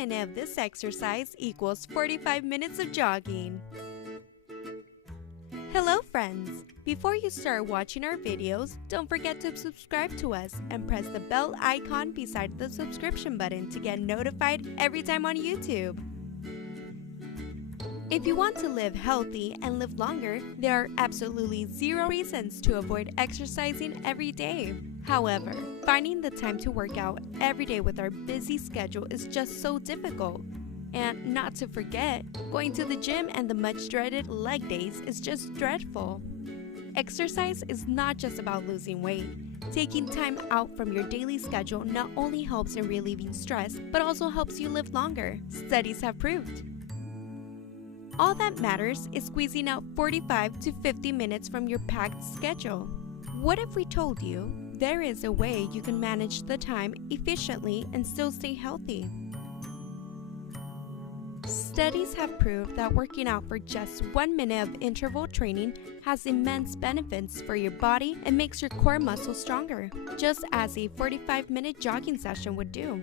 minute of this exercise equals 45 minutes of jogging. Hello friends! Before you start watching our videos, don't forget to subscribe to us and press the bell icon beside the subscription button to get notified every time on YouTube. If you want to live healthy and live longer, there are absolutely zero reasons to avoid exercising every day. However, finding the time to work out every day with our busy schedule is just so difficult. And not to forget, going to the gym and the much dreaded leg days is just dreadful. Exercise is not just about losing weight. Taking time out from your daily schedule not only helps in relieving stress, but also helps you live longer. Studies have proved. All that matters is squeezing out 45 to 50 minutes from your packed schedule. What if we told you there is a way you can manage the time efficiently and still stay healthy? Studies have proved that working out for just 1 minute of interval training has immense benefits for your body and makes your core muscles stronger, just as a 45-minute jogging session would do.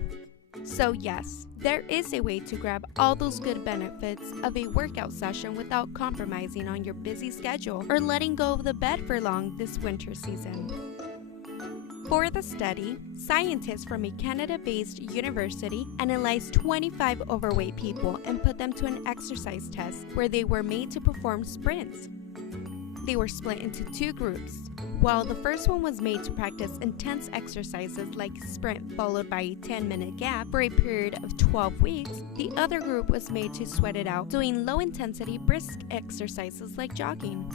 So yes, there is a way to grab all those good benefits of a workout session without compromising on your busy schedule or letting go of the bed for long this winter season. For the study, scientists from a Canada-based university analyzed 25 overweight people and put them to an exercise test where they were made to perform sprints. They were split into two groups. While the first one was made to practice intense exercises like sprint followed by a 10-minute gap for a period of 12 weeks, the other group was made to sweat it out doing low-intensity brisk exercises like jogging.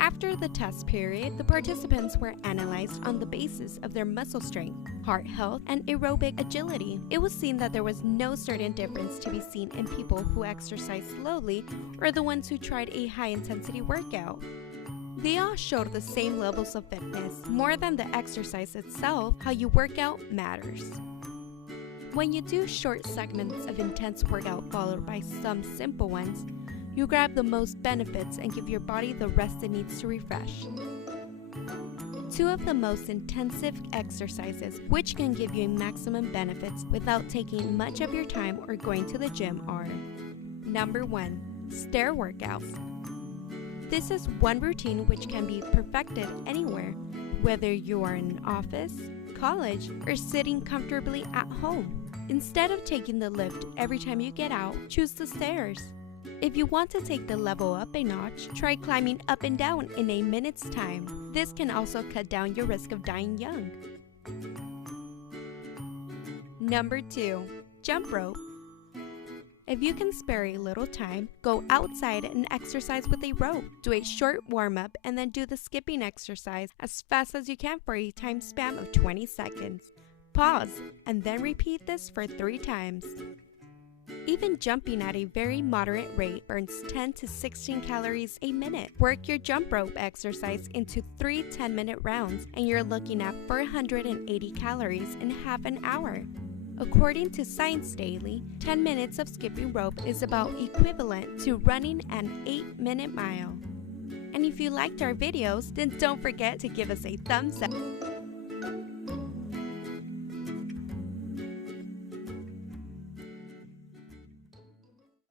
After the test period, the participants were analyzed on the basis of their muscle strength, heart health, and aerobic agility. It was seen that there was no certain difference to be seen in people who exercised slowly or the ones who tried a high-intensity workout. They all showed the same levels of fitness. More than the exercise itself, how you work out matters. When you do short segments of intense workout followed by some simple ones, you grab the most benefits and give your body the rest it needs to refresh. Two of the most intensive exercises which can give you maximum benefits without taking much of your time or going to the gym are: Number 1. Stair workouts. This is one routine which can be perfected anywhere, whether you are in an office, college, or sitting comfortably at home. Instead of taking the lift every time you get out, choose the stairs. If you want to take the level up a notch, try climbing up and down in a minute's time. This can also cut down your risk of dying young. Number 2. Jump rope. If you can spare a little time, go outside and exercise with a rope. Do a short warm-up and then do the skipping exercise as fast as you can for a time span of 20 seconds. Pause and then repeat this for 3 times. Even jumping at a very moderate rate burns 10 to 16 calories a minute. Work your jump rope exercise into 3 10-minute rounds and you're looking at 480 calories in half an hour. According to Science Daily, 10 minutes of skipping rope is about equivalent to running an 8-minute mile. And if you liked our videos, then don't forget to give us a thumbs up.